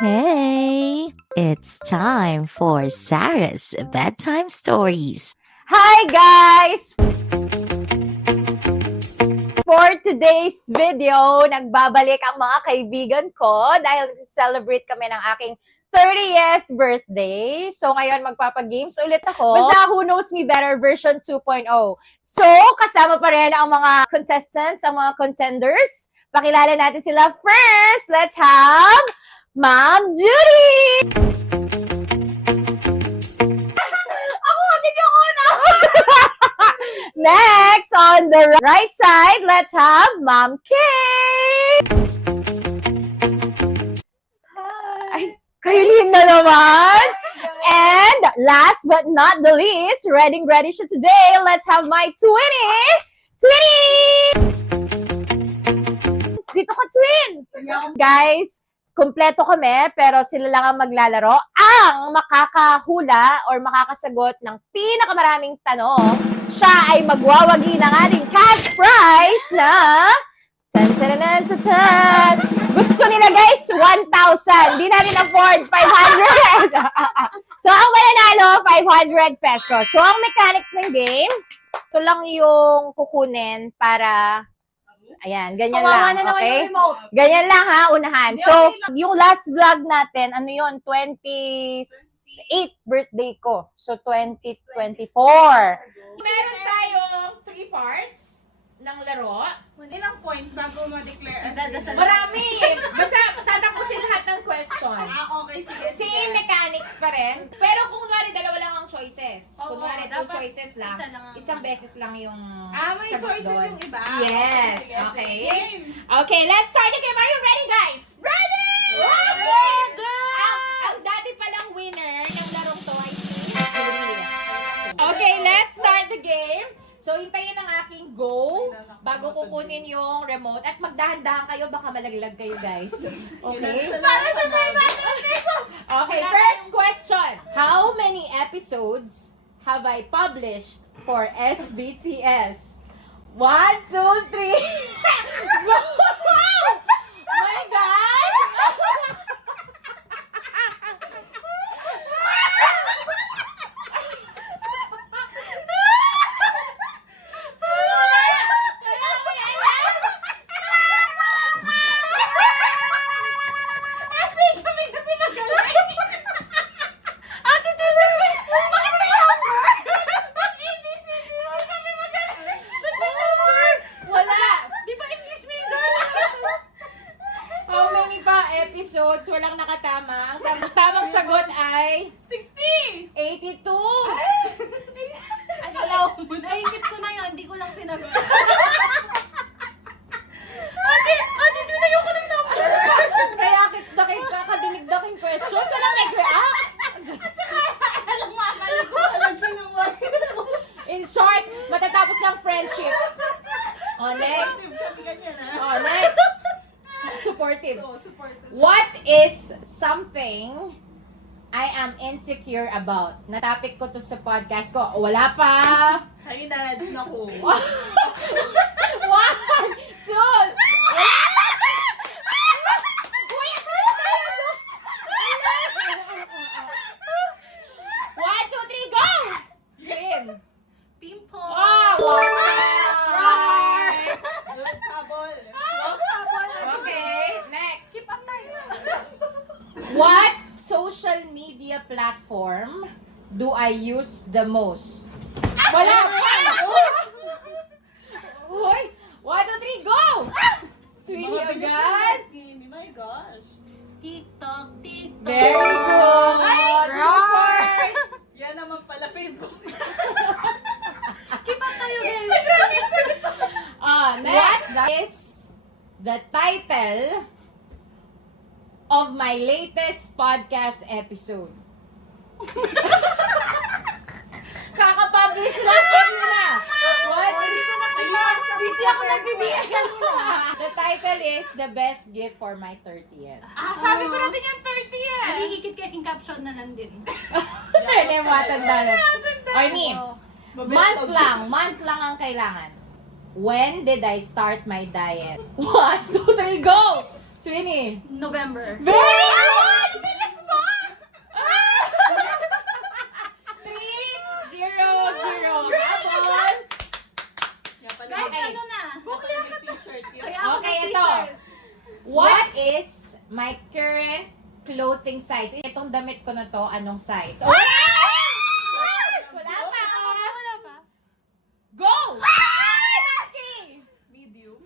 Hey, it's time for Sarah's Bedtime Stories. Hi guys! For today's video, nagbabalik ang mga kaibigan ko dahil celebrate kami ng aking 30th birthday. So ngayon magpapagames ulit ako. Basta Who Knows Me Better version 2.0. So kasama pa rin ang mga contestants, ang mga contenders. Pakilala natin sila first. Let's have Ma'am Judy! Next, on the right side, let's have Ma'am Kay! Ay, kailin na naman! And last but not the least, ready siya today, let's have my Twinnie! Dito ka, Twin! Guys, kompleto kami, pero sila lang ang maglalaro. Ang makakahula or makakasagot ng pinakamaraming tanong, siya ay magwawagi ng ating cash prize na tan. Gusto nila guys, 1,000. Hindi namin afford 500. So, ang mananalo, 500 pesos. So, ang mechanics ng game, ito lang yung kukunin para ayan, ganyan lang, okay? Ganyan lang ha, unahan. So, yung last vlog natin, ano yun, 28th birthday ko. So, 2024. Meron tayong 3 parts ng laro. Ilang points bago ma-declare as Marami! Basta tatapusin lahat ng questions. okay, sige. Same mechanics pa rin. Pero kung kunwari, dalawa lang ang choices. Kunwari, 2 choices lang. Isang beses lang yung may sagot choices doon. yung iba. Yes. Sige, sige. Okay. Game! Okay, let's start the game. Are you ready, guys? Ready! Ang dati palang winner ng larong to ay si Julie. Okay, let's start the game. So, hintayin ang aking go bago kukunin yung remote. At magdahan-dahan kayo, baka malaglag kayo, guys. Okay? Para sa 500 pesos! Okay, first question. How many episodes have I published for SBTS? 1, 2, 3. Wow! My God! Episodes, walang nakatama. Ang tamang sagot ay 60! 82. Alam mo, naisip ko na yun, hindi ko lang sinagot. Ate, tunayo ko ng number! Kaya kakadinig daking questions, alam nag-react. Alam mo, akala ko, alam ko ng In short, matatapos ng friendship. Oh, next. Oh, next. Supportive. What is something I am insecure about? Na-topic ko to sa podcast ko. Wala pa. Ay, nads, naku. 1, 2, One, two, three, go! Jane. Pimple. Oh, Let's habol. Okay, next. Keep up tayo. What social media platform do I use the most? Wala pa! Uy! 1, 2, 3, go! Twinnie agad. My gosh. TikTok. Very good! Ay, 2 points! Yan naman pala, Facebook. Keep up tayo, guys. Instagram. Next is the title of my latest podcast episode. Kaka-publish lang kanina. What? Busy ako nagbibigay kanina. The title is The Best Gift for My 30th. Sabi ko natin yung 30 eh. Nagigikit ka yung caption na nandun. Hindi, matanda na. Oy, Nim. Month lang ang kailangan. When did I start my diet? 1, 2, 3, go! Twinnie. November. Very good! current clothing size. Itong damit ko na to, anong size? Oh! Wala pa. Wala pa. Go! Monkey! Video.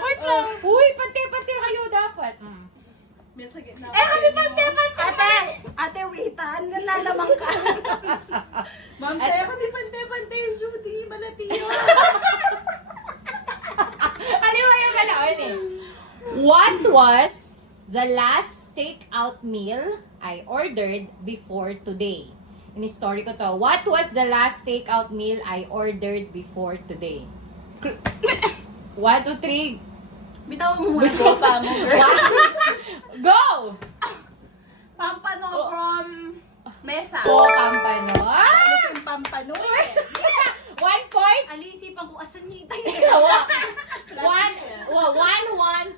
Wait lang. Uy, pante-pante kayo dapat. May sa gitna. kami pante-pante. Ate, waitan. Nalalamang ka. Ma'am, saya kami pante-pante yung Judy. Manatiyo. Ano ba yung galaon eh? What was the last takeout meal I ordered before today? In story ko to. What was the last takeout meal I ordered before today? 1, 2, 3. Bitawan mo muna tropa mo, girl. Go! Pampano from Mesa. O, Pampano. Ano yung pampano eh? 1 point. Alisipan ko, asan niya itay? 1,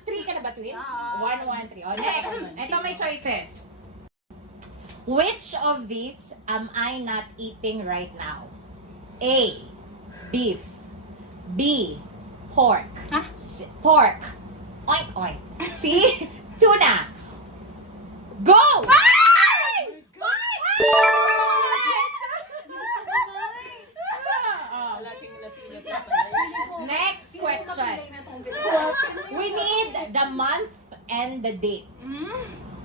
3 ka na ba, Twin? 1, 1, 3. O, next. Ito may choices. Which of these am I not eating right now? A. Beef. B. Pork. Huh? Pork. Oink, oink. C. Tuna. Go! Next question. We need the month and the date.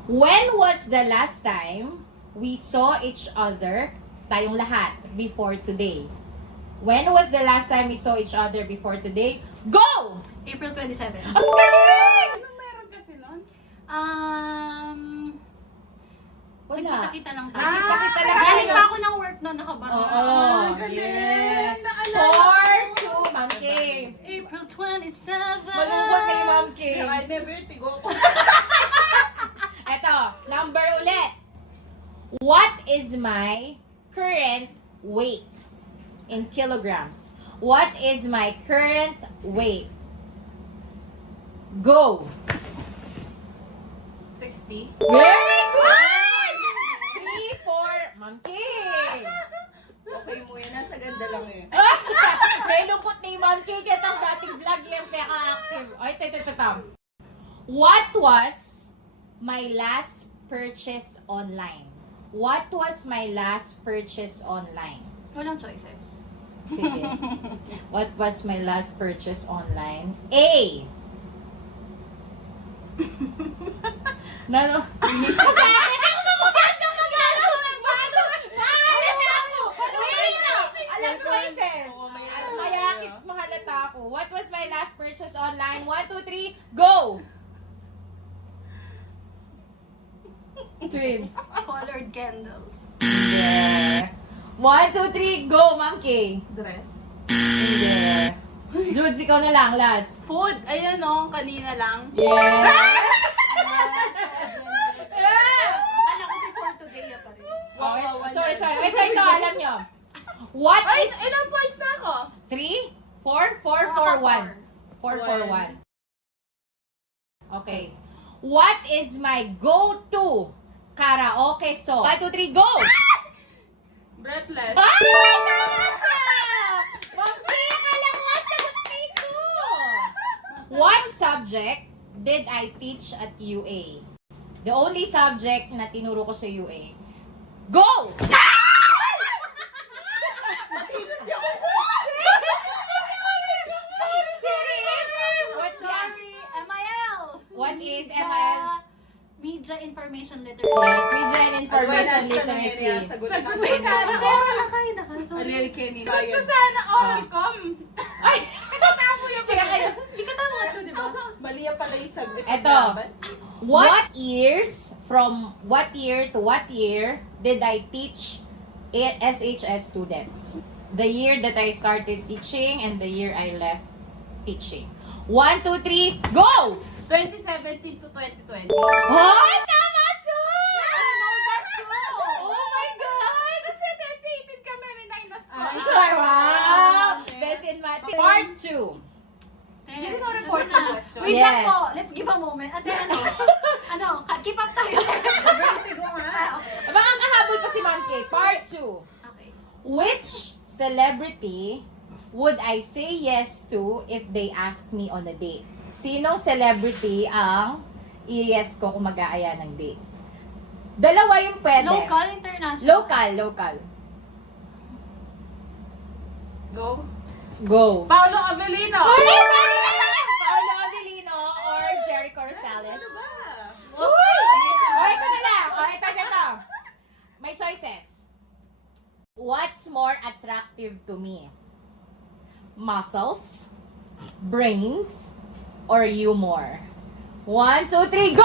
When was the last time we saw each other, tayong lahat, before today? When was the last time we saw each other before today? Go! April 27. Ang galing! Anong meron kasi nun? Wala. Nagkita-kita lang tayo. Nagkita-kita lang Galing tayo. pa ako ng work noon, nakabara. Oo. galing. Yes. Naalala 4-2, Ma'am Kay. April 27. Malungkot na yung Ma'am Kay. Kaya may vertigo ko. Eto, number ulit. What is my current weight in kilograms? What is my current weight? Go! 60. Very good! 3, 4, Ma'am Kay. Okay mo yan. Nasa ganda lang eh. May lungkot ni Ma'am Kay. Kaya itong dating vlog yung peka-active. Ay, tatatam. What was my last purchase online? What was my last purchase online? Walang choices. Sige. What was my last purchase online? A. No. Kasi akin ako mamapasok magkano magbago. Mahalata ako. Alam choices. Mayakit mahalata ako. What was my last purchase online? 1, 2, 3, go! Twin. Colored candles. Yeah. 1, 2, 3, go, Ma'am Kay. Dress. Hindi. Judes, ikaw na lang, last. Food. Ayun o. Kanina lang. Yeah. Alam ko before today pa rin. Oh, sorry. Ito, alam nyo. What Ay, is... ilang points na ako? 3, 4, 4, 4, 1. 4, 4, 1. Okay. What is my go-to karaoke song? 1, 2, 3, go! Breathless. Ay! Tama siya! Mami, akala ko nga sagot na ito! What subject did I teach at UA? The only subject na tinuro ko sa UA. Go! What's the MIL! What is Media- MIL? Media Information Literacy. Yes, media and information Wala, literacy. sagot na Wait, sana. Wala kayo na kayo. Sorry. Ariel Kenny. Ko sana oral com. Ay! Pinatamo yung kaya. Hindi ka tama ito, di ba? Mali yan pala yung sagot. Eto. What years, from what year to what year, did I teach SHS students? The year that I started teaching and the year I left teaching. 1, 2, 3, go! 2017 to 2020. Hoy! Tama siya! Oh my God! Kasi 30-18 kami, may 9 mas ko. Ay, wow! Best in math. Part 2. Hindi ko report the question. Wait Yes. lang po. Let's give a moment. Ate, keep up tayo. Vertigo nga. Baka kahabol pa si Ma'am Kay. Part 2. Okay. Which celebrity would I say yes to if they ask me on a date? Sinong celebrity ang i-yes ko kung mag-aaya ng date? Dalawa yung pwede. Local, international. Local. Go. Go. Paolo Avellino. Paolo Avellino or Jericho Rosales? Ano ba? Uy! Ito na lang. Ito. May choices. What's more attractive to me? Muscles, brains, or humor? 1, 2, 3, go!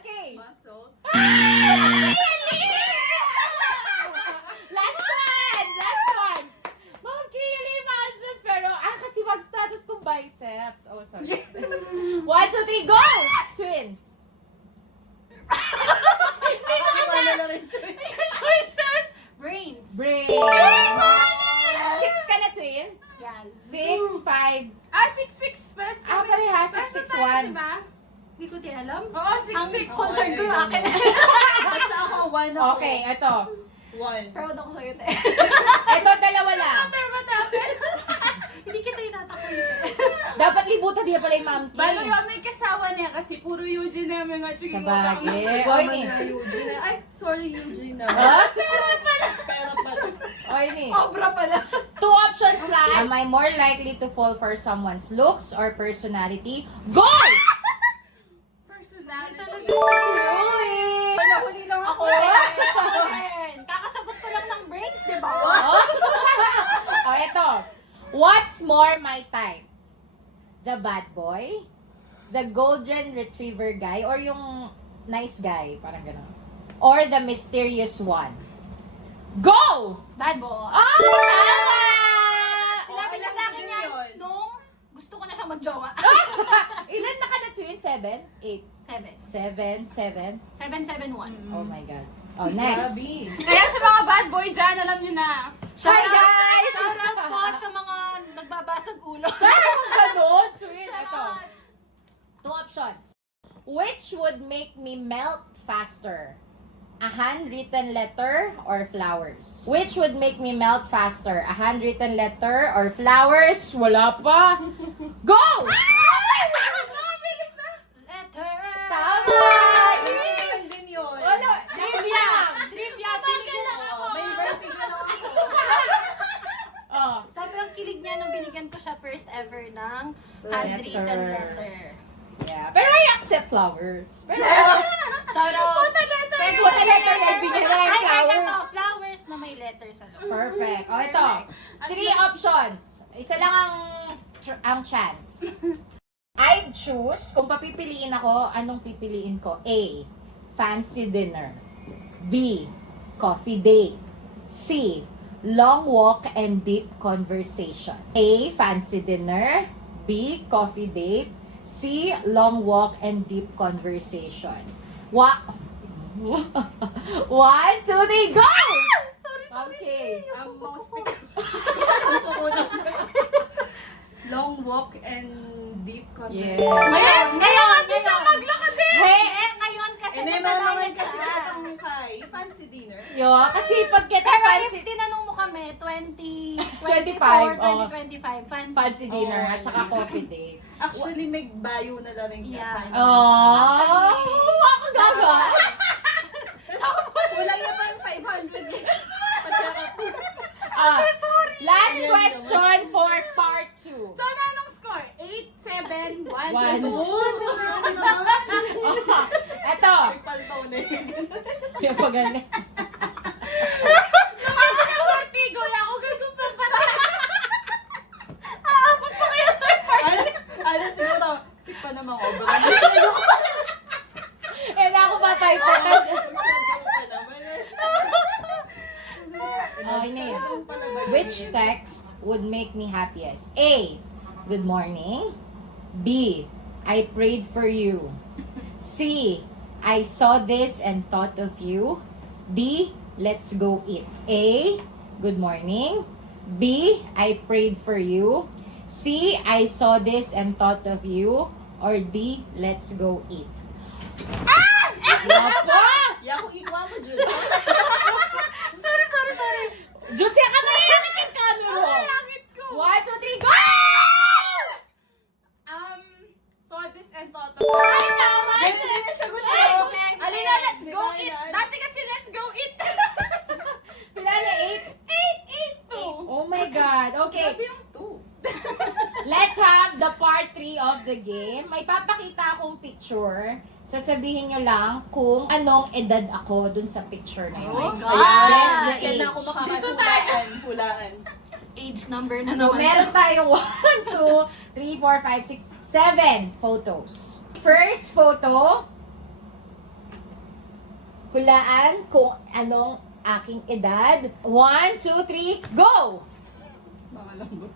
Okay. Muscles. Last one. Ma'am Kaylee, muscles. Pero, kasi mag-status kong biceps. Oh, sorry. 1, 2, 3, go! Twin. Ano na rin siya? Choices. Brains. Brain. 6 ka na, twin? Yan. 6, 5. 6'6". Pares kami. Parehas. Pares 6, 6, tayo, 1. diba? Hindi ko din alam. Oo, Ang 6'6". concern ko yung akin. Basta ako, 1 ako. Okay, ito. 1. Proud ako sa'yo, te. Ito, dalawa lang. Hindi kita itatakoy. Dapat libutan niya pala yung Ma'am Kim. Balo yung may kasawa niya kasi puro Eugene na yung mga chuging Sa bagay. Boy, Oy, ni. Eugene. Ay, sorry Eugene na. Ha? Pera pala. Oy, ni. Obra pala. 2 options lang. Am I more likely to fall for someone's looks or personality? Go! Personality. Truly! Nahuli lang ako. Kakasagot ko lang ng brains, di ba? Oh, ito. What's more my type? The bad boy? The golden retriever guy? Or yung nice guy? Parang gano'n. Or the mysterious one? Go! Bad boy. Oh, tama! Sinabi niya sa akin yan yun. nung gusto ko na siya mag-jowa. Ilan na ka na twin? 7? 8? 7? 7? 771. Oh my God. Oh, next. Kaya sa mga bad boy dyan, alam nyo na. Hi, guys! Shout out po sa mga nagbabasag ulo. Ganon, twin. Ito. Charot. 2 options. Which would make me melt faster? A handwritten letter or flowers? Which would make me melt faster? A handwritten letter or flowers? Wala pa. Go! Letter. Tama! Yan din yun. Wala. Trivia. Trivia. Binigyan lang ako. May vertigo lang ako. Oh. Sobrang kilig niya nung binigyan ko siya first ever ng handwritten letter. Yeah. Pero I accept flowers. Pero Shout out. Puta letter, nagbigyan na ng flowers. Flowers na may letter sa loob. Perfect. O, ito. 3 options. Isa lang ang chance. I'd choose, kung papipiliin ako, anong pipiliin ko? A. Fancy dinner. B. Coffee date. C. Long walk and deep conversation. A. Fancy dinner. B. Coffee date. C. Long walk and deep conversation. 1, 2, 3, go! Okay. Most long walk and deep Yeah. conversation. Ngayon, Bisa maglakad din. Hey! ngayon kasi Hindi nagdadaan naman ka. kasi nakatang kay fancy dinner. Yo, kasi pag kita Pero fancy, if tinanong mo kami, 25, 2025, fancy dinner Oh. at saka coffee date. Actually, may bio na lang yung Yeah. Oh, ako gaga. Wala niya pa yung 500. Last question for part 2. So, ano anong score? 8, 7, 1, 1. 2. Eto. Palpaw na yun. Yung pagaling. Vertigo lang ako. Gagawin pa pala. Aabot pa kayo. Alam siguro, pa naman ako. Eh, na ako ba tayo pa? Okay na yun. Which text would make me happiest? A. Good morning. B. I prayed for you. C. I saw this and thought of you. B. Let's go eat. A. Good morning. B. I prayed for you. C. I saw this and thought of you. Or D. Let's go eat. Wapa! Yaku ikwa mo, Jules. Sorry. Jutsi, ka na yakit yung camera! Langit ko. Otis and Toto. Ay, tama! Ganyan din yung sagot ko. Alina, let's go Di ba eat! yan? Dati kasi let's go eat! Pila na 8? 8-8-2. Oh my God. Okay. Sabi yung 2. Let's have the part 3 of the game. May papakita akong picture. Sasabihin nyo lang kung anong edad ako dun sa picture na yun. Oh my God. Guess the Yan na age. ako Dito makakahulaan. tayo. Hulaan. Age number na So, naman. meron tayong 1, 2, 3, 4, 5, 6, 7 photos. First photo, hulaan kung anong aking edad. 1, 2, 3, go! Mga lambot.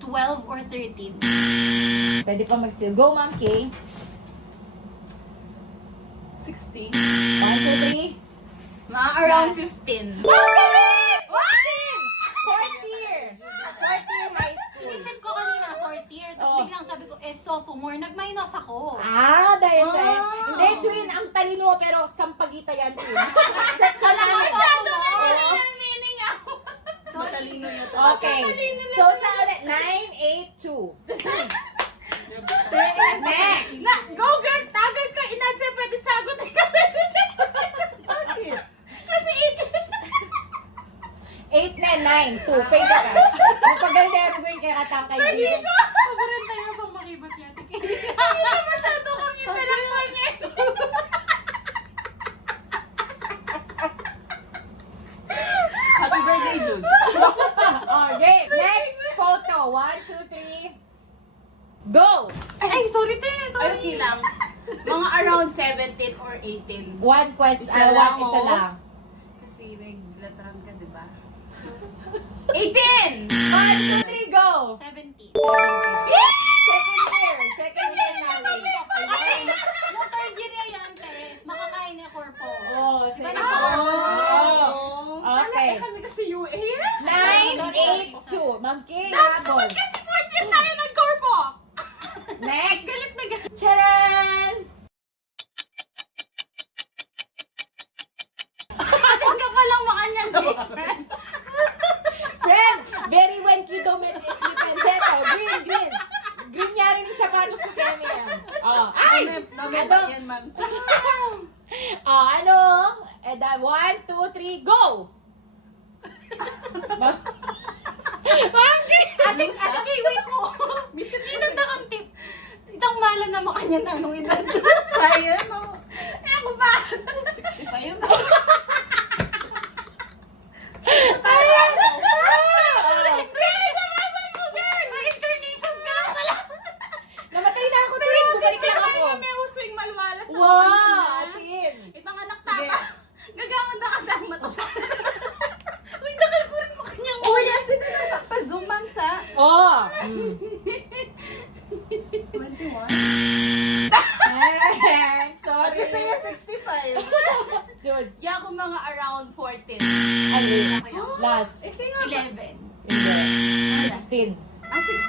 12 or 13. Pwede pa mag-seal. Go, Ma'am Kay. 16. 1, 2, 3. Mga around Yes. 15. Ang galing! 14! Fourth year! Fourth year high school. Inisip ko kanina, 4th year. Tapos Oh. biglang sabi ko, sophomore. Nag-minus ako. Ah, dahil sa... Ah. Hindi, twin. Ang talino mo, pero sampagita yan, twin. Sa namin. Masyado na Ang meaning ako. Matalino niya talaga. Okay. So, siya ulit. 9, 8, 2. Next. Go girl! Tagal ka! Inanswer pwede sagot. Ikaw pwede Bakit? Kasi 8 na, 9, 2. Pwede ka. Magpagaling ko yung kaya katang kaibigan. Sobrang tayo pang makibat yan. Hindi na masyado kong intellectual niya. Happy birthday, Jude. Okay. Next photo. 1, 2, 3. Go! Ay, sorry te. Sorry. Okay lang. Mga around 17 or 18. One question. Isa lang, Isa oh. lang. Kasi may letteran ka, di ba? 18! 1, 2, 3, go! 17. Second year namin. Yung third year yan, te. Makakain ni Corpo. Oh, second Diba year. na- Oh. Okay. Kami kasi UA. 9, 8, 2. Ma'am Kay, habol. Kasi 14 tayo nag-corpo. Next. Charan! Huwag ka palang makanyang best friend. Friend, very when you don't met is dependent. Oh, green, green. Green niya rin yung sapatos ko kaya niya. Oh, ay! Namemba Ano? yan, ma'am. Oh, ano? And 1, 2, 3, go! Ma'am Kay! Ate Kay, wait mo. Minsan na kang tip. Itang mala na makanya na nung edad. Kaya mo. Eh, ako ba? 65. Namatay na ako, Tin. Bumalik lang ako. May using malwalas sa Wow, mga Tin. Itang anak tapa. Gagawin na ka dahil matuto. Uy, nakal ko rin mo kanyang uya. Sino na pa-zoom, ma'am, sa? Oh. 21. Sorry. Kasi yung 65. Judes. Kaya ako mga around 14. Ano? Last. Ito nga. 11. Hindi. 16. 16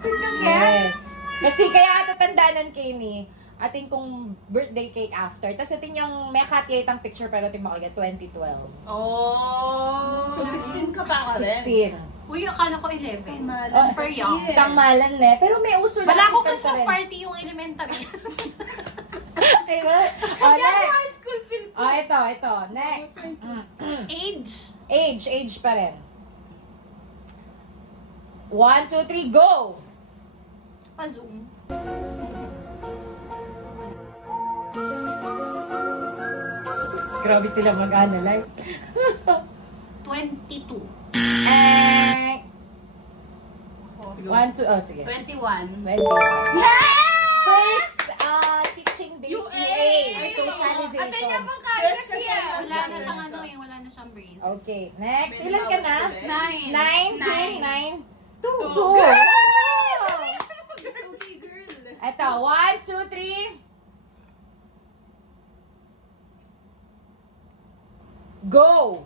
ka, Ken? Yes. Kasi kaya tatandaanan kay ni ating kung birthday cake after. Tapos ating yung may katiyay ang picture pero ating makalagay 2012. Oh. So, 16 ka pa ka rin? 16. Uy, akala ko 11. Tamalan Super kasi young. eh. Tangmalan na eh. Pero may uso Wala akong kita Christmas pa rin. party yung elementary. Ayun. Oh, High next. school feel ko. Oh, ito. Next. Age. Age pa rin. 1, 2, 3, go! Pa-zoom. Grabe sila mag-analyze. 22. Eh, 1, 2, oh sige. 21. 21. First teaching base UA. UA. Socialization. Ate niya pang kaya kasi yan. Wala na siyang ano eh, wala na siyang brain. Okay, next. Ilan ka na? 9. 9, 2. It's okay, girl. Ito, 1, 2, 3. Go!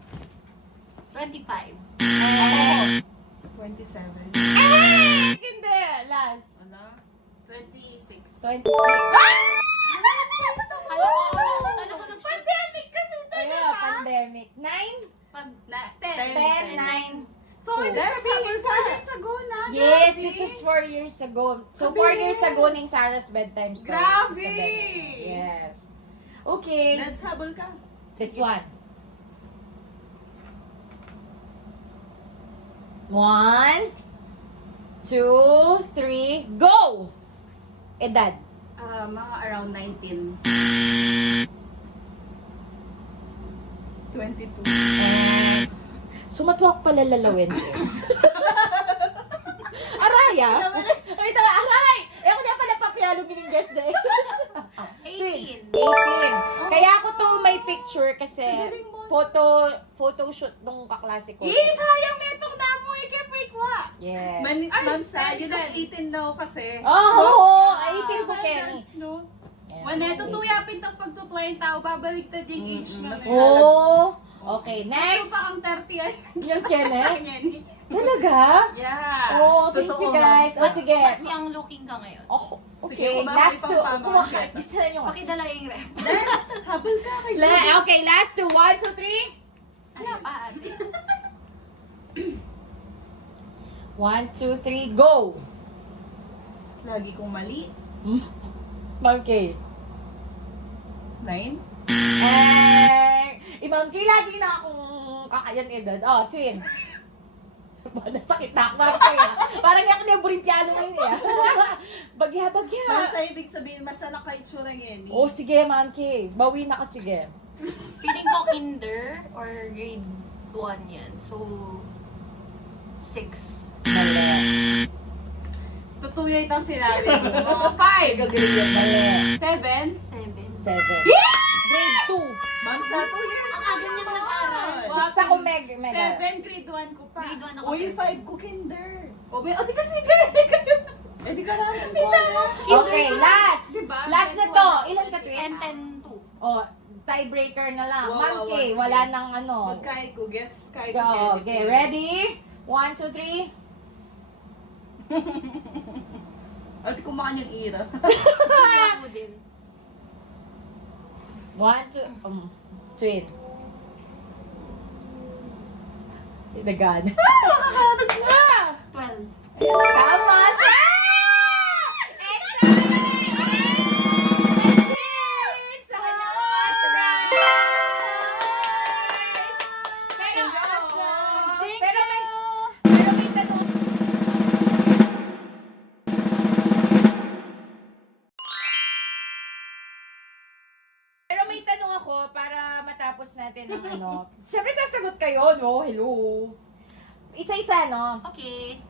25. 27. Hindi! Last. Ano? 26. 26. Alam ko nag Pandemic kasi ito, Ayun, pandemic. 9? pag Na, 10, 9. So, that's 4 years ago na. Yes, Grabe. this is 4 years ago. So, 4 years ago ning Sarah's Bedtime Stories. Grabe! Isabel. Yes. Okay. Let's habol ka. This one. 1, 2, 3, go! Edad. Mga around 19. 22. Sumatwak pala lalawin. Aray ah! Ay, tama, aray! Eh, ako na pala papiyalo gining-guess na 18. 18. Kaya ako to may picture kasi photo shoot nung kaklase ko. Sayang may itong damo ikipikwa. Yes. Mamsa, yun ang 18 daw kasi. Oh, 18 ko, Kenny. No? Yes. Waneto tuyapin tang pagtutuwa yung tao, babaliktad yung age na. Oh, okay, Gusto next. pa ang 30 ay. Yan, Kenneth? Kenny. Talaga? Yeah. Oh, thank you guys. O, sige. Mas young looking ka ngayon. Oh, Sige, okay, kumamay last pang two. tama. Gusto na nyo. Pakidala yung ref. Let's habol ka kay Okay, last two. 1, 2, 3. Ano pa ate? 1, 2, 3, go! Lagi kong mali. Okay. 9. Ma'am Kay, lagi na akong kakayan edad. Oh, Chin. Nasakit na ako, Ma'am Kay. Parang ako na yung piano ngayon eh. Bagya. Basta ibig sabihin, masana ka itsura ngayon. Oh, sige, Ma'am Kay. Bawi na ka, sige. Feeling ko kinder or grade 1 yan. So, 6. Mali. Tutuya itong sinabi mo. Mga 5. Gagawin yan. Mali. 7. 7. 7. Grade 2. Ma'am, sa 2 years. Ang aga niya nag-aral. 6 ako, mega. 7, grade 1 ko pa. Grade 1 ako. Uy, 5 ko kinder. O, di kasi girl. Eh, di ka namin ko. Okay, last. Diba? Last na to. Ilan ka, Twin? 10, 2. Oh, tiebreaker na lang. Wow, Ma'am wow, Kay, sige. wala nang ano. Magkahit ko, guess kahit Go. Okay, ready? 1, 2, 3. Ati kumakan yung ira. Ako din. 1, 2, Twin. Inagan. Makakarating na! 12. Tama siya! Sa kanyang first round. Pero may tanong. Pero may tanong ako para matapos natin ang ano. Siyempre sasagot kayo, no? Hello. Isa-isa, no? Okay.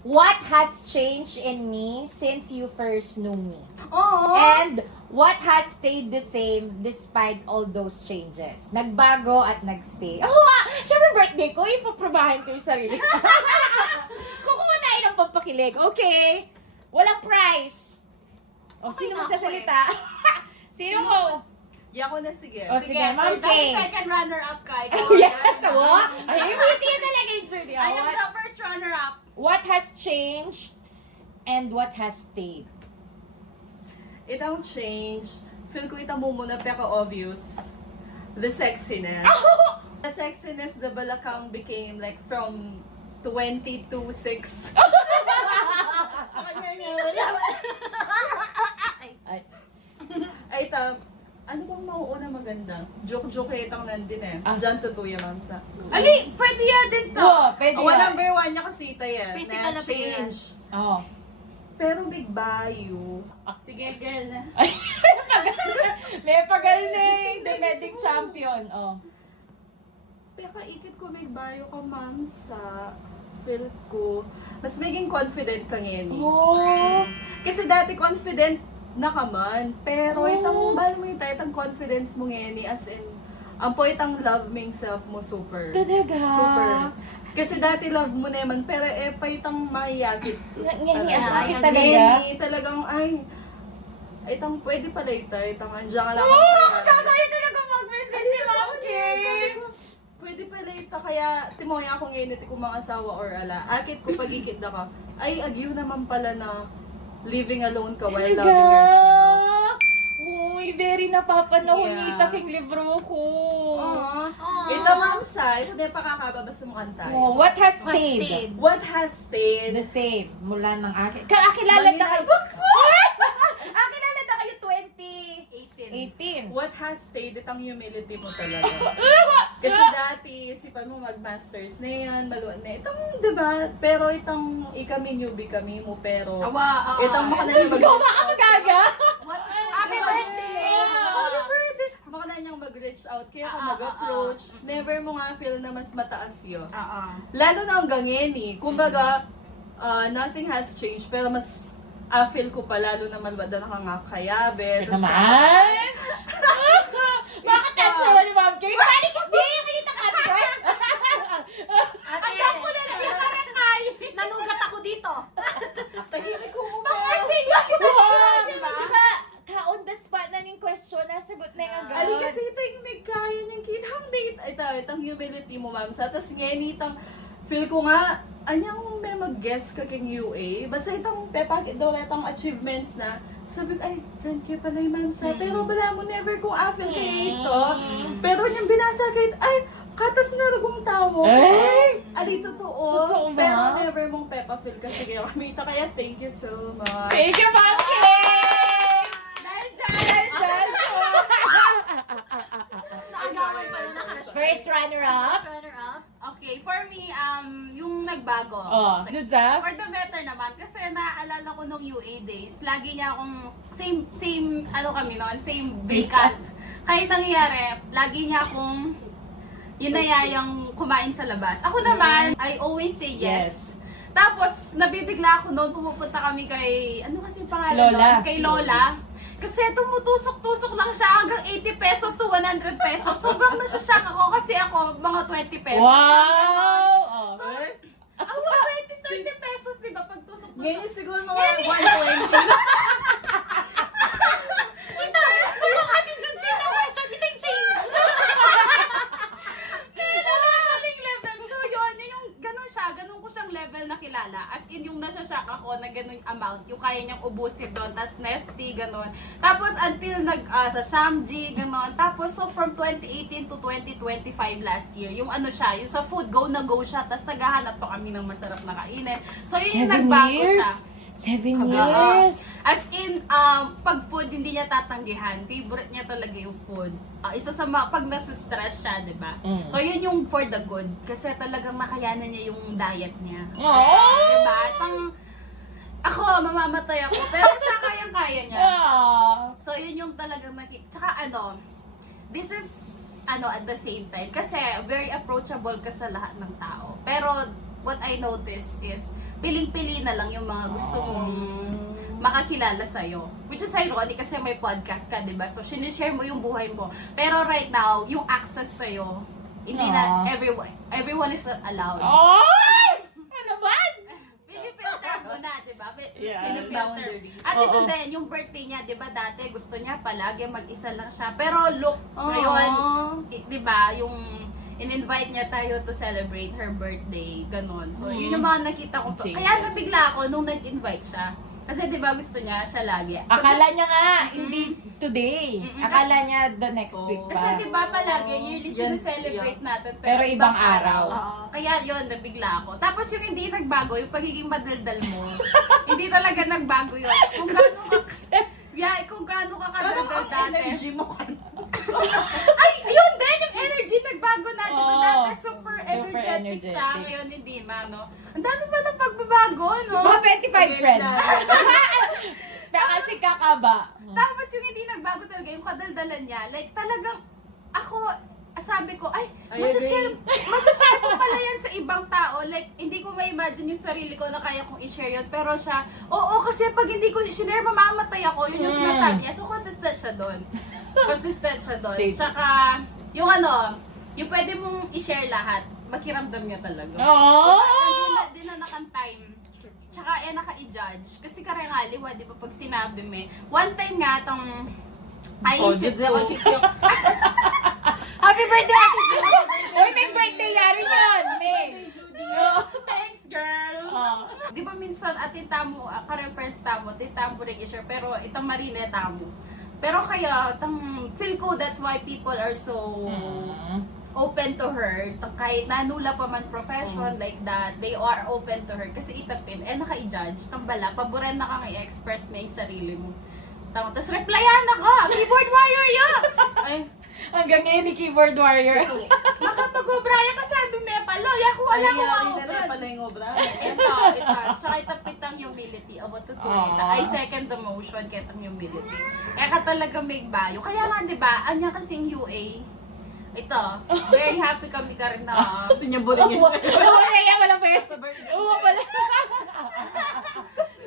What has changed in me since you first knew me? Oo. And what has stayed the same despite all those changes? Nagbago at nagstay. Oh, syempre birthday ko, ipaprobahan ko yung sarili ko. Kukuha tayo ng pampakilig. Okay. Walang prize. O, sino na ako magsasalita? Sino mo? Yako na sige. O, sige, Ma'am Kay. Second runner-up ka. Oh, yes. What? Ay, hindi yun talaga yung jury. I am the first runner-up. What has changed and what has stayed? Itang change. Feel ko itang muna peka-obvious. The sexiness. The sexiness, the balakang became like from 20 to 6. Ay, Ay, ano bang mauuna maganda? Joke-joke itang nandun eh. Ah. Diyan tutuya, mamsa. Ali, pwede yan din to. Oo, pwede Awa, yan. number 1 niya kasi ito yan. Physical Na change. oh. Pero big bayo. Sige, girl. Ay, may pagaling. The medic champion. Oh. Pero ikit ko may bayo ka, ma'am, sa feel ko. Mas maging confident ka ngayon. Oh. Kasi dati confident na ka man. Pero Oh. itang, bali mo itang confidence mo ngayon, as in, ang po itang love ming self mo super. Talaga? Super. Kasi dati love mo naman, pero pa itang mayakit. Ngayon, Talaga. talaga? Talagang, itang pwede pala itang andiyan ka lang. Kakaya talaga mag-message si Ma'am Kay. Pwede pala kaya timoya akong init kung mga asawa or ala. Akit ko pagikit na ka. Ay, agyo naman pala na living alone ka while loving yourself. Uy, very napapanahon Yeah. ni taking libro ko. Ito, ma'am, ito na yung pakakababasa mo kanta. Oh, what has stayed? What has stayed? The same. Mula ng akin. Kakilala na kayo. Kilala na kayo 2018. What has stayed, itong humility mo talaga. Kasi dati, isipan mo mag-masters na yan, maluan na. Itong, diba? Pero itong, kami newbie kami mo, pero itong maka na yung Magaga? Happy birthday! Happy birthday! Maka na niyang mag-reach out, kaya ka mag-approach. Never mo nga feel na mas mataas yun. Lalo na hanggang ngayon eh. Kumbaga, nothing has changed, pero mas feel ko pa lalo na malwada na kaya, naman! Bakit ang show ni Ma'am Kay? Balik ka, kita ka, stress! Hanggang ko na lang yung karangkay. Nanugat ako dito. Tahimik ko mo ba? Wow! Tsaka, ka-on the spot na ning question, nasagot na yung agad. Ali kasi ito yung may kaya niyang kitang mate. Itong humility mo, ma'am. Tapos ngayon itong, feel ko nga, anyang may mag-guess ka king UA. Basta itong pepakit daw itong achievements na, sabi ko, ay, friend kayo pala yung ma'am sa. Pero wala mo never kung afil kay ito. Pero niyang binasa kay ay, katas na ragong tao. Ay! Ali, totoo. Totoo ba? Pero never mong peppa-feel kasi kaya kami ito. Kaya thank you so much. Thank you, Ma'am Kay! Dahil dyan! Naagawan pala na crush. First runner-up. Runner-up. Okay, for me, yung nagbago. Oh, Judza? For the better naman, kasi naaalala ko nung UA days, lagi niya akong, same, kami noon, same vacant. Kaya nangyayari, lagi niya akong inayayang kumain sa labas. Ako naman, I always say yes. Tapos, nabibigla ako noon, pumupunta kami kay, ano kasi yung pangalan Lola. noon? Kay Lola. Kasi tumutusok-tusok lang siya hanggang 80 pesos to 100 pesos. Sobrang nasashock ako kasi ako mga 20 pesos. Wow! Oh. So, ang mga 20, 30 pesos, di ba? Pag tusok-tusok. Ngayon siguro mga 120. Ate Jun, sa question, kitang change. Aling level. So, yun yung ganun siya. Ganun ko siyang level na kilala. As in, yung nasashock ako na ganun yung amount. Yung kaya niyang ubusin doon. Tapos Nesty, ganun. Tapos, until sa Samji, ganun. Tapos, so from 2018 to 2025 last year, yung ano siya, yung sa food, go na go siya. Tapos, naghahanap pa kami ng masarap na kainin. So, yun yung 7 nagbago years? siya. 7 Oo. years? As in, pag food, hindi niya tatanggihan. Favorite niya talaga yung food. Isa sa pag nasa-stress siya, di ba? Mm. So, yun yung for the good. Kasi talagang nakayanan niya yung diet niya. Oh! Di ba? Ako, mamamatay ako. Pero siya kayang-kaya niya. So, yun yung talagang Tsaka this is, at the same time. Kasi, very approachable ka sa lahat ng tao. Pero, what I notice is, piling-pili na lang yung mga gusto mong makakilala sa'yo. Which is ironic kasi may podcast ka, di ba? So, sinishare mo yung buhay mo. Pero right now, yung access sa'yo, hindi na everyone is not allowed. Ay! Ano ba? Pinifilter mo na, di ba? Yeah. Pinifilter. At ito din, yung birthday niya, di ba dati gusto niya palagi mag-isa lang siya. Pero look, ngayon, di ba, yung in-invite niya tayo to celebrate her birthday, ganon. So, yun yung mga nakita ko. Changes. Kaya nabigla ako nung nag-invite siya. Kasi di ba gusto niya siya lagi. Akala niya nga, hindi today. Akala niya the next week Kasi pa. di ba palagi, yearly Yan, sineselebrate natin. Pero ibang araw. Oo. Kaya yun, nabigla ako. Tapos yung hindi nagbago, yung pagiging madaldal mo, hindi talaga nagbago yun. Kung gaano ka kadaldal dati. mo Ay, yun din! Yung energy nagbago na. Di ba Oo. dati super energetic siya. energetic. Ngayon hindi na, no? Ang dami pa ng pagbabago, no? Mga 25 friends. Kasi kakaba. Tapos yung hindi nagbago talaga, yung kadaldalan niya, like talagang ako, sabi ko, ay, masashare ko pala yan sa ibang tao. Like, hindi ko ma-imagine yung sarili ko na kaya kong i-share yun. Pero siya, oo, kasi pag hindi ko i-share, mamamatay ako. Yun yung sinasabi niya. So, consistent siya doon. Stage. Tsaka, yung yung pwede mong i-share lahat, makiramdam niya talaga. Oh! Hindi na nakang-time. Tsaka, naka-i-judge. Kasi karangaliwa, di ba, pag sinabi mo, one time nga, isip ko, Happy birthday, Ate Judy! Uy, may birthday na rin yan! May! thanks, girl! Di ba minsan, tamo, ka-reference tamo, tamo rin i-share, pero itong Marina tamo. Pero kaya, feel ko that's why people are so open to her. Kahit nanula pa man profession like that, they are open to her. Kasi itapin, naka-i-judge, tambala, paboran na kang i-express mo yung sarili mo. Tapos replyan ako, keyboard warrior yun! Ay, Hanggang ngayon ni Keyboard Warrior. makapag-obraya ka sabi mo pala, ako alam ko ang Hindi na pala yung obra. ito. Tsaka itapitang humility. O, tutuloy. I second the motion, ketang humility. Kaya ka talaga may bayo. Kaya nga, di ba, anya kasing UA, ito, very happy kami ka rin na pinyaburin niya siya. Kaya walang pwede. Oo, pala.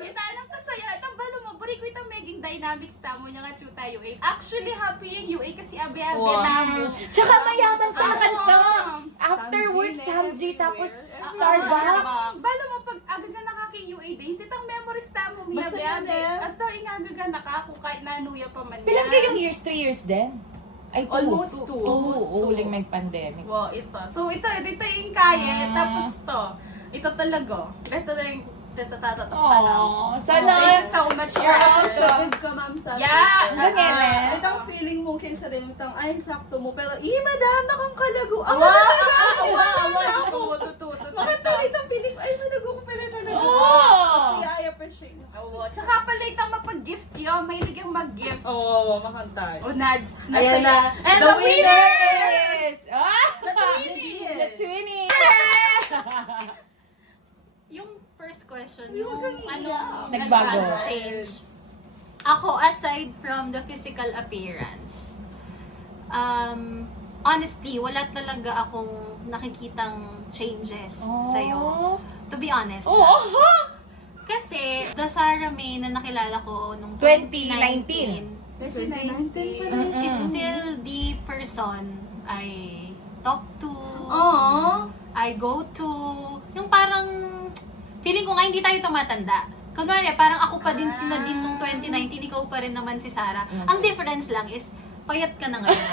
Ito, alam ko sa'yo, itong balo mo, buri ko itong maging dynamics tamo niya nga chuta UA. Actually, happy yung UA kasi abi-abi na mo. Tsaka mayaman pa Oo. kanta. Afterwards, Samji, tapos Starbucks. Balo mo, pag aga ka nakaking UA days, itong memories tamo mo. Basta yan eh. At ito, ingaga ka nakako kahit nanuya pa man yan. Pilang kayong years? 3 years din? Ay, 2. Almost two. Almost Almost 2. Huling may pandemic. Wow, ito. So, ito yung kaya. Tapos ito talaga. Ito na yung tatatatak pa lang. Aww, sana. Thank you so much, You're Rachel. appreciative ka, ma'am, sa Yeah, ganyan. Itang feeling mo kay sarili mo, ay, sakto mo. Pero, madam, nakang kalago. Awa, Awa, ako mo tututut. Bakit itang feeling, ay, malago ko pala talaga. Oo. Kasi I appreciate mo. Tsaka pala itang mapag-gift yun. May ligang mag-gift. Oo, makanta. O, Nads. Ayan na. And The winner is... The Twinnie. Twinnie. Yung first question, yung ano, Nagbago. change. Ako, aside from the physical appearance, honestly, wala talaga akong nakikitang changes sa'yo. To be honest. Oo. Kasi, the Sarah May na nakilala ko nung 2019 2019 is still the person I talk to, I go to, yung parang, feeling ko nga hindi tayo tumatanda. Kunwari, parang ako pa din si Nadine nung 2019, ikaw pa rin naman si Sarah. Ang difference lang is, payat ka na ngayon.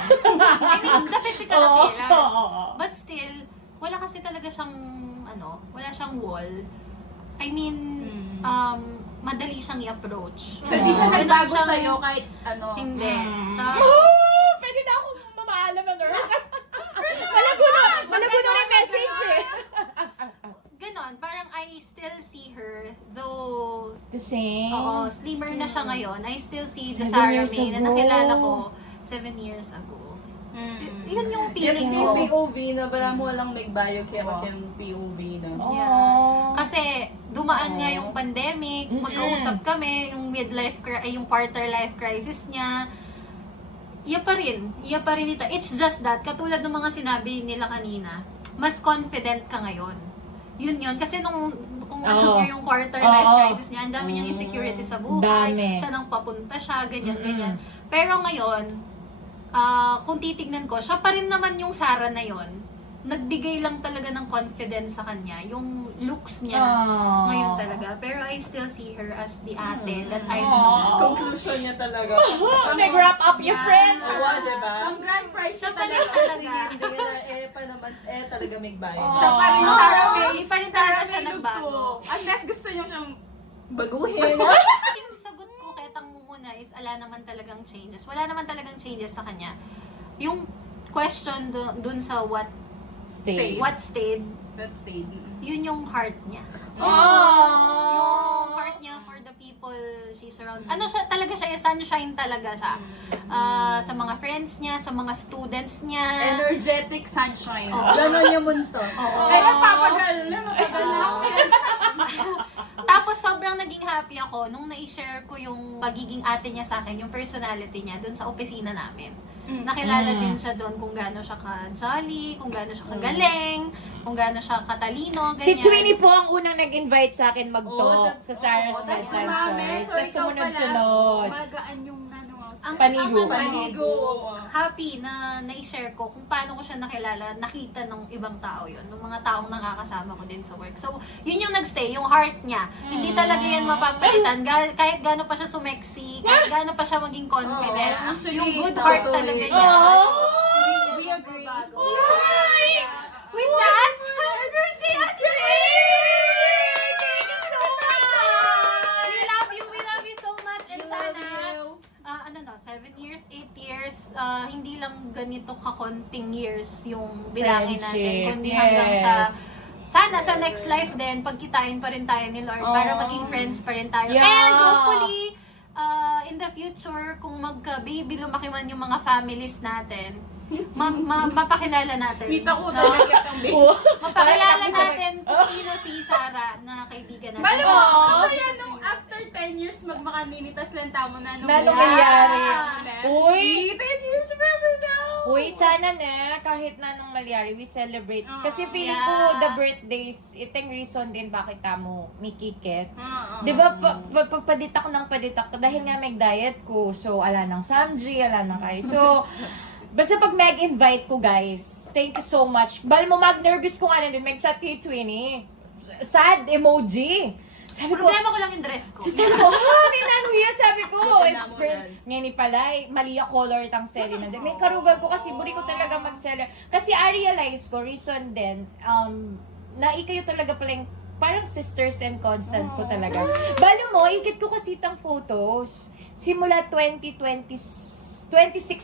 I mean, the physical appearance. But still, wala kasi talaga siyang, wala siyang wall. I mean, madali siyang i-approach. So, hindi siya Ganun nagbago siyang- sa'yo kahit ano. Hindi. Pwede na akong mamaalam na Nor. Malago na message eh. Ganon, parang I still see her, though, The same. slimmer na siya ngayon, I still see the 7 Sarah years May na ago. nakilala ko 7 years ago. Yun yung Yan feeling yung ko. POV na bala mo walang magbayo kaya yung POV na. Oh. Kasi dumaan nga yung pandemic, magkausap kami, yung yung quarter life crisis niya. Iya pa rin ito. It's just that, katulad ng mga sinabi nila kanina, mas confident ka ngayon. Yun. Kasi kung alam niyo yung quarter life crisis niya, ang dami niyang insecurity sa buhay, Dami. saan nang papunta siya, ganyan. Pero ngayon, kung titignan ko, siya pa rin naman yung Sarah na yon. Nagbigay lang talaga ng confidence sa kanya, yung looks niya ngayon talaga. Pero I still see her as the ate that I know. Conclusion niya talaga. Nag-wrap up yung friend. Oo, diba? Ang grand prize Siya na pa rin talaga. talaga. Hindi nga na, pa naman, talaga magbayo. Siya pa rin, Sarah May. Hindi pa rin talaga siya May nagbago. lugto. Unless gusto niyo siyang Baguhin. Yung sagot ko kay Tang muna is ala naman talagang changes. Wala naman talagang changes sa kanya. Yung question dun sa what Stay. stayed, that stayed. yun yung heart niya. Oh. Yung heart niya for the people she's around. Ano siya, talaga siya, sunshine talaga siya. Sa mga friends niya, sa mga students niya. Energetic sunshine. Ganon yung munto. Kaya papagal na ako yan. Tapos sobrang naging happy ako nung na-share ko yung pagiging ate niya sa akin, yung personality niya dun sa opisina namin. Nakilala din siya doon kung gaano siya ka-jolly, kung gaano siya kagaling, kung gaano siya katalino, ganyan. Si Twinnie po ang unang nag-invite sa akin mag-talk sa Sarah's Tapos Bedtime dumami. Stories. So, Tapos ikaw pala, sumunod-sunod. magaan yung Ang Panigo. Panigo. Happy na na-share ko kung paano ko siya nakilala, nakita ng ibang tao yon, ng mga taong nakakasama ko din sa work. So, yun yung nagstay, yung heart niya. Hindi talaga yan mapapalitan. Kahit gaano pa siya sumeksi, kahit gaano pa siya maging confident. Actually, Yung good totoo heart talaga niya. We agree. With that, happy birthday, Ate Ray! Thank you so much! We love you so much. And sana, 7 hindi lang ganito kakonting years yung bilangin natin, Friendship, kundi hanggang sa yes. sana sa next life din, pagkitain pa rin tayo ni Lord para maging friends pa rin tayo. Yeah. And hopefully, in the future, kung magka-baby, lumaki man yung mga families natin, mapakilala natin. Kita ko No? talaga ang baby. Mapakilala natin kung sino si Sarah na kaibigan natin. Balo, Oh. kasi yan nung after 10 years magmakaninitas lang tamo na nung Na nangyari. Uy! Uy! 10 years from now! Uy, sana na, kahit na nung Malyari, we celebrate. Kasi feeling yeah. ko, the birthdays, ito yung reason din bakit tamo may kikit. Oo. Di ba, paditak ng paditak dahil nga may diet ko. So, ala ng Samji, ala ng kayo. So, basta pag mag-invite ko, guys, thank you so much. Bali mo, mag-nervous ko nga din, mag-chat kay Twinnie. Sad emoji. Sabi ko, Problema ko lang yung dress ko. sabi ko, may nanuya, sabi ko. Ito na mo yan. Ngayon ni palay, Malia color itang seli na din. May karugan ko kasi buri ko talaga mag-seller. Kasi I realize ko, reason din, na ikayo talaga pala yung parang sisters and constant ko talaga. Balo mo, ikit ko kasi itang photos. Simula 26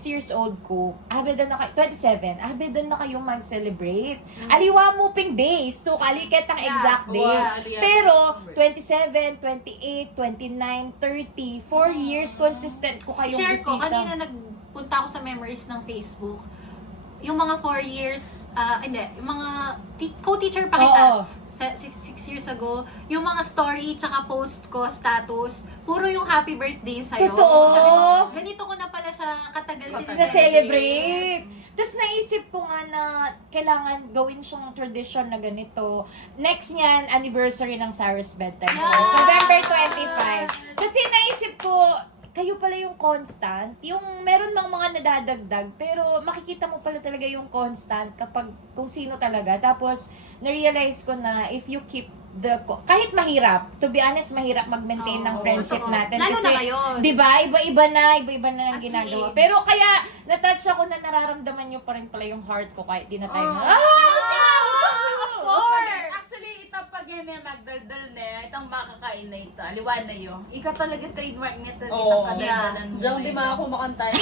years old ko, abedan na kayo, 27, abedan na kayong mag-celebrate. Aliwa mo ping days, to kalikit ang exact day. Wow, yeah, Pero, that's 27, 28, 29, 30, 4 years consistent ko kayong Share ko, bisita. kanina nagpunta ako sa memories ng Facebook. Yung mga 4 years, yung mga co-teacher pa kita. Oo. 6 years ago, yung mga story tsaka post ko, status, puro yung happy birthday sa'yo. Totoo. Sabi ko, ganito ko na pala siya katagal Na-celebrate. Tapos naisip ko nga na kailangan gawin siyang tradition na ganito. Next niyan, anniversary ng Sarah's Bedtime Stories. November 25. Kasi naisip ko, kayo pala yung constant. Yung meron mang mga nadadagdag, pero makikita mo pala talaga yung constant kapag kung sino talaga. Tapos, na-realize ko na if you keep kahit mahirap, to be honest, mahirap mag-maintain ng friendship totoo. natin. Lalo kasi, na ngayon. di ba, iba-iba na ang As ginagawa. we age. Pero kaya, na-touch ako na nararamdaman nyo pa rin pala yung heart ko kahit di na tayo. Of course! Actually, ito pag yan yung magdaldal na yan, itong makakain na ito, aliwan na yun. Ikaw talaga trademark niya ito, itong kadaldalan mo. Diyan di ba ako makantay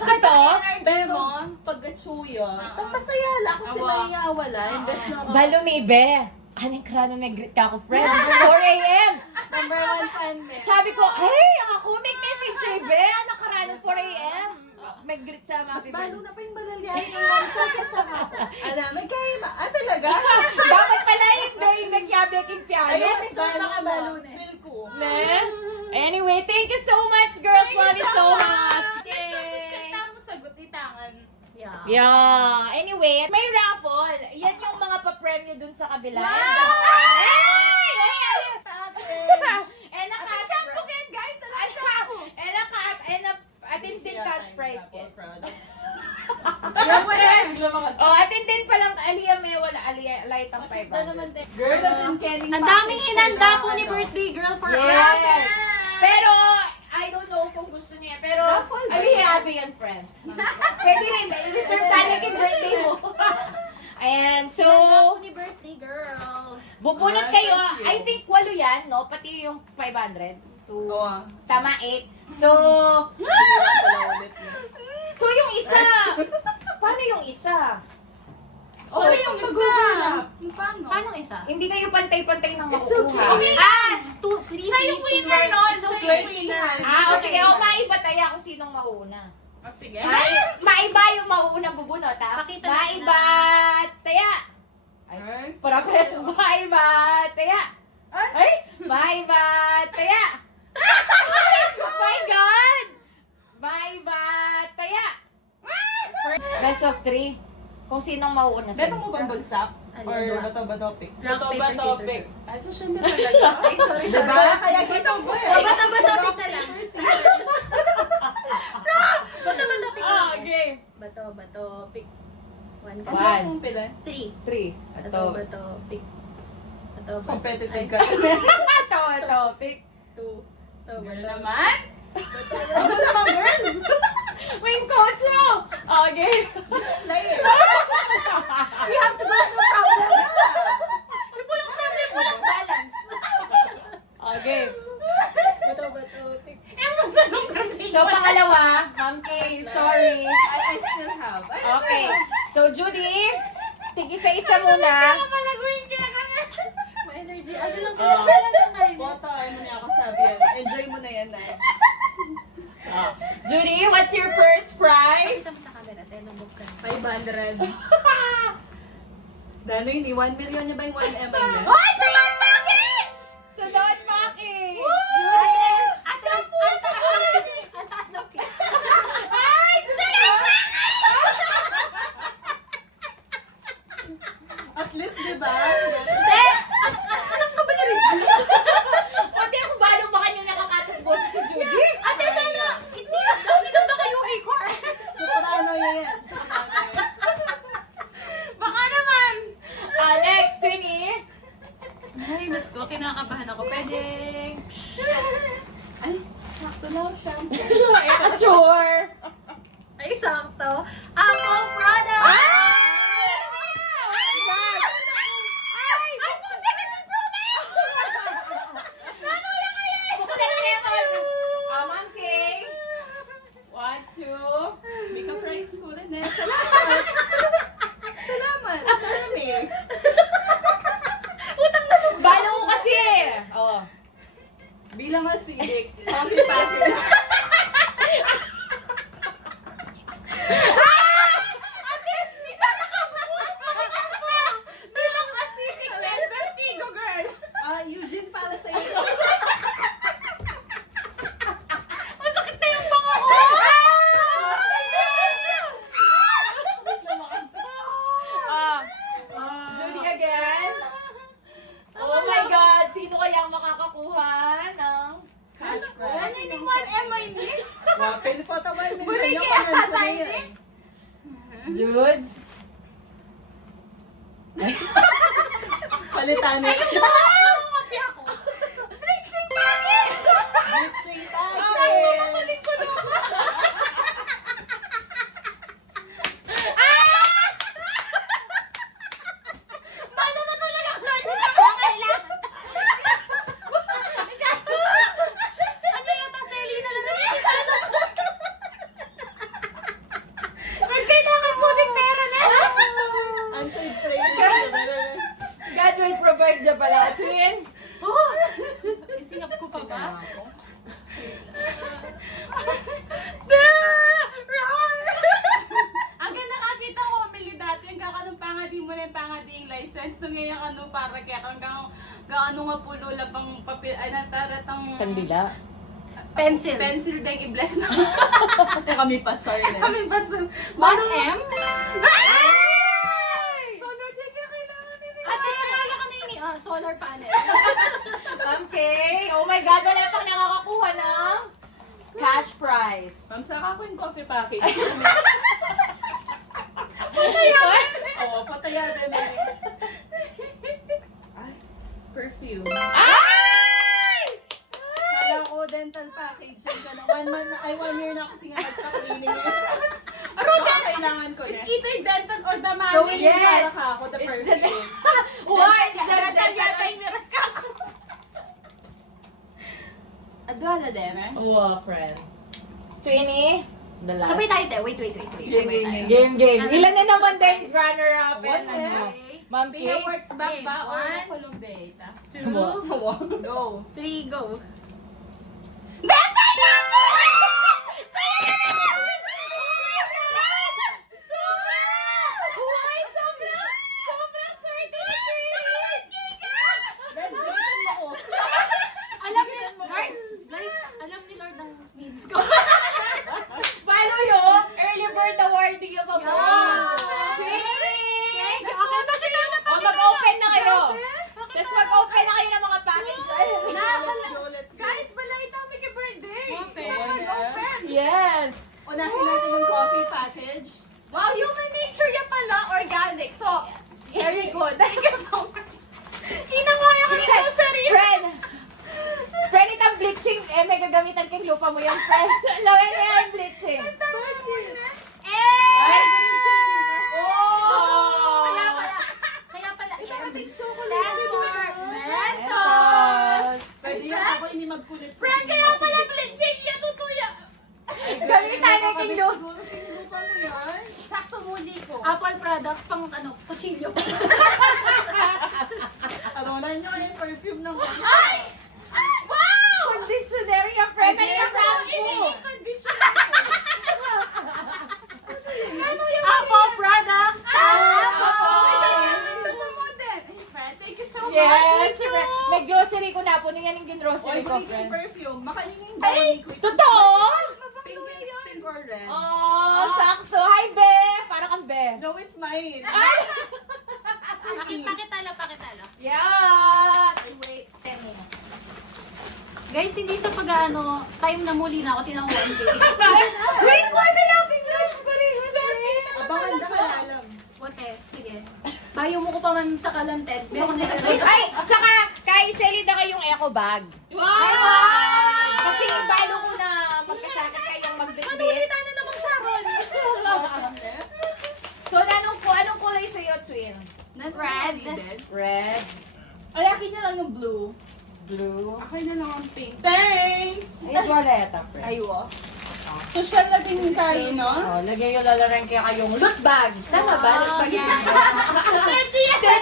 Tsaka ito, pero pagkatsuyo, itong masaya lang kasi maiawala. Imbes na Balo may ibe. Anong krano may greet ka ako, friend? 4 a.m. number 1 fan mo. Sabi ko, hey, ako may message siya, ibe. Anong krano 4 a.m. May greet siya, Mas happy balo birthday. na pa yung balalyahin ng wansa kasama. Ano, may kayo talaga? Dapat pala yung babe, nagyabek yung piano. Ayun, mas balo na. Feel ko. Man. Anyway, thank you so much, girls. Love you so much. Consistent mo sagot itangan. Yeah. Anyway, may raffle. Yan yung mga pa-premyo dun sa kabila. And a cash prize. Guys, ano And a attendant cash prize. Ayan mo yan. Oh, attendant pa lang. Aliyah may wala. Aliyah, light ang 500. Girl, natin Kenny. Ang daming hinanda po ni birthday girl for us. Yes. Pero, I don't know kung gusto niya. Pero, Raffle ba Aliyah, yan? happy and friend. Pwede rin. I-reserve tayo yung birthday mo. Ayan, so, Ni birthday girl. bubunot kayo. I think 8 yan, no? Pati yung 500. Tama, 8. So, yung isa. Paano yung isa? So, yung isa. Paano? Paano isa? Hindi kayo pantay-pantay ng It's makukuha. okay. 3 Siya yung winner nun. Siya yung winner. O sige, maiba tayo kung sinong mauuna. O, sige. Maiba yung mauunang bubunot, ha? Pakita natin Maiba, taya. Ay, para press, maiba, taya. Ay, maiba, taya. Oh my God! Maiba, taya. Best of 3. Kung sinong mauuna sa Beto mo bang bagsak? Or bato ba topic? Rock, paper, scissors. Ay, social media talaga. Ay, sorry. Diba? Kaya kita mo eh. Bato ba topic na lang? Bato ba topic na lang? Okay. Bato, pick. 1 ka. 1, Ang pila? 3. 3. Bato, pick. Bato, Competitive ka. Ito, pick. 2. Girl naman. Ano naman, girl? May coach mo. Okay. This is layer. We have to go through problems. Walang balance. Okay. Bato, pick. Eh, masalong graduation. So, pangalawa, Ma'am Kay, sorry. I still have. Okay. So, Judy, tig-isa-isa muna. May energy. Ano lang Oh. Bota, ano niya ako sabi yan. Enjoy mo na yan, Nay. Judy, what's your first prize? Sa camera, tayo nabog ka. 500. Dano yun, 1 million niya ba yung 1 MI niya? Sa Don Package! Ang taas na pitch. At least, di ba? Pati ako ba nung baka niyo nakakatas boses si Judy? Ate, sana! Hindi na kayo A-core. Soprano yan. Soprano yan. Baka naman! Next, Twinnie. Ay, Diyos ko, kinakabahan ako. Pwedeng... Sakto lang siya. Sure. Ay, sakto. Ako, product! Ma'am Kay. 1, 2. May ka-price ko rin eh. Salamat! Salamat! Sarami! Balo ko kasi. Oh. Bilang acidic, coffee package. Bilang acidic yan, vertigo girl! Eugene, para sa iyo. Masakit na yung bango ko! Judy again. Oh my God. Sino kaya ang makakakuha ng cash prize? Ano yung 1 MI ni? Wapin po tawal. Buli kaya tatay ni? Judes? Palitan na. Nangungapi ako. Mixing package! Mixing Okay, package. mamaling ko na. Paano mo talaga kailangan? Ano yata, Selena na Kailangan po din pera na. Answered praise. God will provide dyan pala. Twin? Isingap ko pa ba? Ang ganda nakita ko, Mili, dati yung kakanong pangadi mo na yung pangading license. Nung ngayon ano, para kaya hanggang gaano nga pulo labang papel, taratang... Kandila. Pencil. Pencil dang i-bless na. Kami pa, sorry na. Kami pa sa... 1M? Solar din kaya kailangan din nila. Ate, akala ko na yun solar panel. Ma'am Kay. Oh my God. Wala pang nakakakuha ng cash prize. Ma'am, saka ko yung coffee package. Oo, patayabe mo. Perfume. Kala ko dental package. Yung gano'n. 1 year na kasi nga nagpa-cleaning eh. Baka kailangan ko It's na. either dental or the money. So, yun Yes. para ka ako, the It's the- perfume. Why? Dental yata yung miras ka ako. Adwala din, eh? Oh, friend. Twinnie? The last. Sabay tayo, te. Wait. Game, Sabay game, tayo. Game, game. Ano? Ilan na naman din runner-up and One, ano? Okay. Ma'am Kay? Pina works back ba or One, Columbia? 2, Go. 3, go. Let's do it mo. Alam ni Lord, guys, alam ni Lord ang needs ko. Follow yun! Early bird awarding yung pa po. Yeah. Twinnie! Okay, bakit lang na O, mag-open na kayo. Tapos mag-open na kayo ng mga package. Ay, Let's go, let's go. Guys, balay namin kay birthday. Open. Open. yes! Unahin natin yung coffee package. Wow, human nature yan pala, organic. So, very good. Thank you so much. Inangaya ko na yung sarili. Friend! Friend, itang bleaching, may gagamitan kay lupa mo yung friend. Lawin niya yung bleaching. Oh! Kaya pala, chocolate. Mentos! Pwede yun ako hindi magkulit. Friend, kaya pala bleaching yan, tutuya. Kutsilyo. Siguro sinupa mo yan. Sakto muli ko. Apple products, pang ano, kutsilyo. Aronan nyo yung perfume ng Conditioner yung friend. Ano yung shampoo? Conditioner ko. Apple products. Thank you so much. Yes, friend. May grocery ko na. Puno yan yung grocery ko, Oy, friend. perfume. Makaningin daw ni Queen. Totoo? Pink or red? Oh, sakto. Hi, Be! Parang kang Be. No, it's mine. Pakitala. Yeah! Wait, 10 minutes. Guys, hindi sa pag-ano, time na muli na ako tinang 1K. Wait, wala laping lunch pa rin. Abangan na kalalam. Wate, sige. Bayo mo ko pa man sa kalanted. Meron ko nila. Ay, tsaka kay Selida kayong eco bag. Wow! Kasi balo ko na magkasakit kayong magbitbit. na naman Sharon. So, anong kulay sa'yo, Twin? Red. Red. Ay, akin na lang yung blue. Blue. Akin na lang ang pink. Thanks! Ay, Violeta, friend. Aywa. Social na din kayo, no? Oh, lagyan yung lalaran kayo kayong loot bags. Tama ba? Loot bags. 30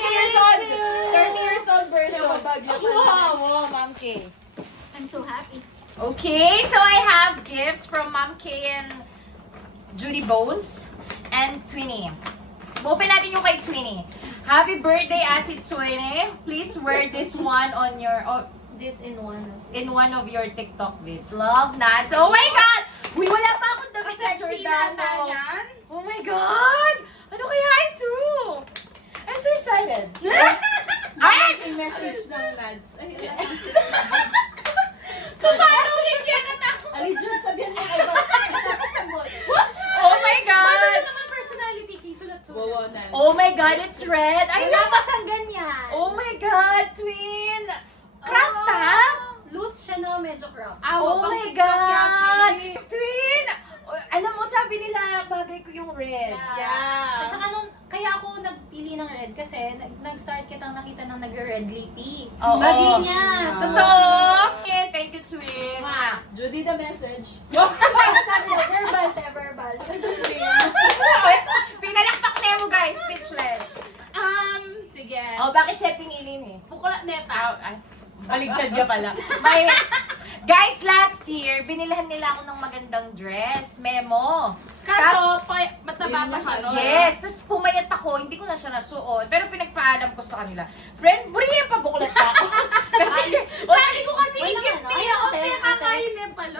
years old. 30 years old version. Wow, wow, Ma'am K. I'm so happy. Okay, so I have gifts from Ma'am K and Judy Bones and Twinnie. Open natin yung kay Twinnie. Happy birthday, Ate Twinnie. Please wear this one on your This in one of your TikTok vids. Love nuts. Oh my God! Uy, wala pa akong damit na Sexy na Giordano. yan. Oh my God! Ano kaya ito? I'm so excited. Ayan! Yung message ng Nads. Ay, So, paano ulit yan? Alijon, sabihan mo kay Bata. Tapos Oh my God! naman personality king sulat-sulat. Wow, Nads. Oh my God, it's red. Ay, Wala pa siyang ganyan. Oh my God, twin! Crop top? Loose siya na, medyo crop. Oh my God! Twin! Alam mo, sabi nila, bagay ko yung red. Yeah. At saka kaya ako nagpili ng red kasi nag-start kitang nakita ng nag-red lippy. Oo. Bagay niya. So, Totoo! Okay, thank you, twin. Judy, the message. sabi niya, verbal. Pinalakpak niya mo, guys. Speechless. Sige. Oh, bakit siya pinili eh? Pukula neta. Ay, baligtad ka pala. Guys, last year, binilhan nila ako ng magandang dress. Memo. Kaso, mataba pa siya, no? Yes, tapos pumayat ako, hindi ko na siya nasuot. Pero pinagpaalam ko sa kanila, friend, buriya pa buklat pa ako. Kasi, Sabi ko kasi Wala i-gift na, niya ako, ate, kaya ate. kakainin pala.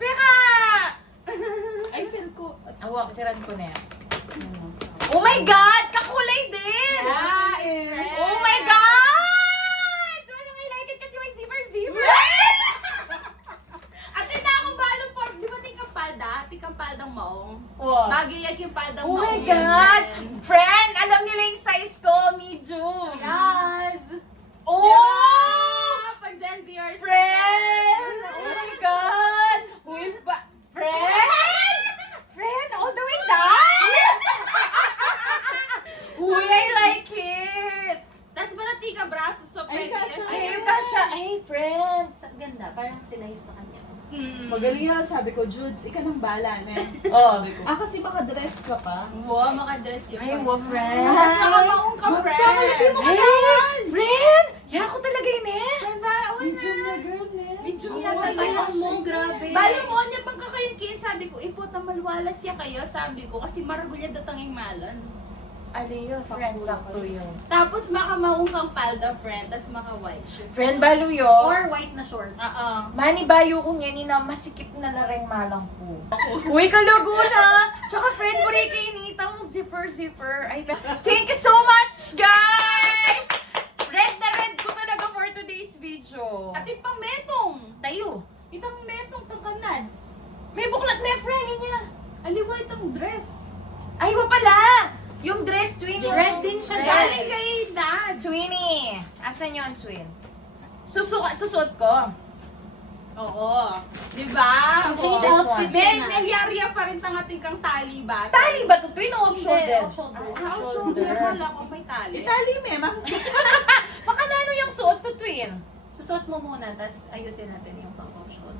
pera! I feel ko. Awak, siran ko na yan. Oh my God! Kakulay din! Yeah, it's red. Oh my God! Parang I like it kasi may zipper. Ate na akong balong pork, di ba tingkang paldang maong? Wow. Bagay yung paldang Oh my maong. God! yan. Friend, alam nila yung size ko, medium. Yes! Oh! Yeah, pang Gen Zers. Friend! Oh my God! Uy, friend! Friend, all the way down! Uy, I like it! Tapos ba tika braso so Ay, pwede? kasha. Ay, kasha. Ay, friend! Ganda, parang sila sa kanya. Magaling yan, sabi ko, Judes, ikaw nang bala na. Oh. Kasi baka dress ka pa. Wow, makadress yun. Ay, wow, friend! Tapos nakamaong ka, friend. Hey, friend! Yeah, ako talaga yun eh! Medium na girl, ne? Medium Oo, yan ay, talaga. mo, grabe. Balo mo niya pang kakayunkin, sabi ko, ipot na malwalas siya kayo, sabi ko, kasi maragulya datang yung malan. Ano yun, friend? Sakto yun. Tapos makamaong kang palda, friend, tapos maka-white shoes. Friend, balo yun. Or white na shorts. Oo. Mani bayo ko niya ni na masikip na lareng malang po. Uy, kaluguna! Tsaka friend mo rin kay Nita mong zipper. Ay, thank you so much, guys! Red na red ko talaga for today's video. At itang metong. Tayo. Itang metong tang kanads. May buklat na friend niya. Aliwa itang dress. Ay, wa pala! Yung dress, Twinnie. Red din siya, Red. Galing kay Dad. Twinnie. Asan yun, Twin? Susuot ko. Oo. Diba? Change This outfit one. May ka na. nagyariya pa rin tangating kang tali ba? Tali ba to, Twin? O off shoulder? Off shoulder. Off shoulder. Akala ko may tali. Itali, memang. Baka na ano yung suot to, Twin? Susuot mo muna, tapos ayusin natin yung pang off shoulder.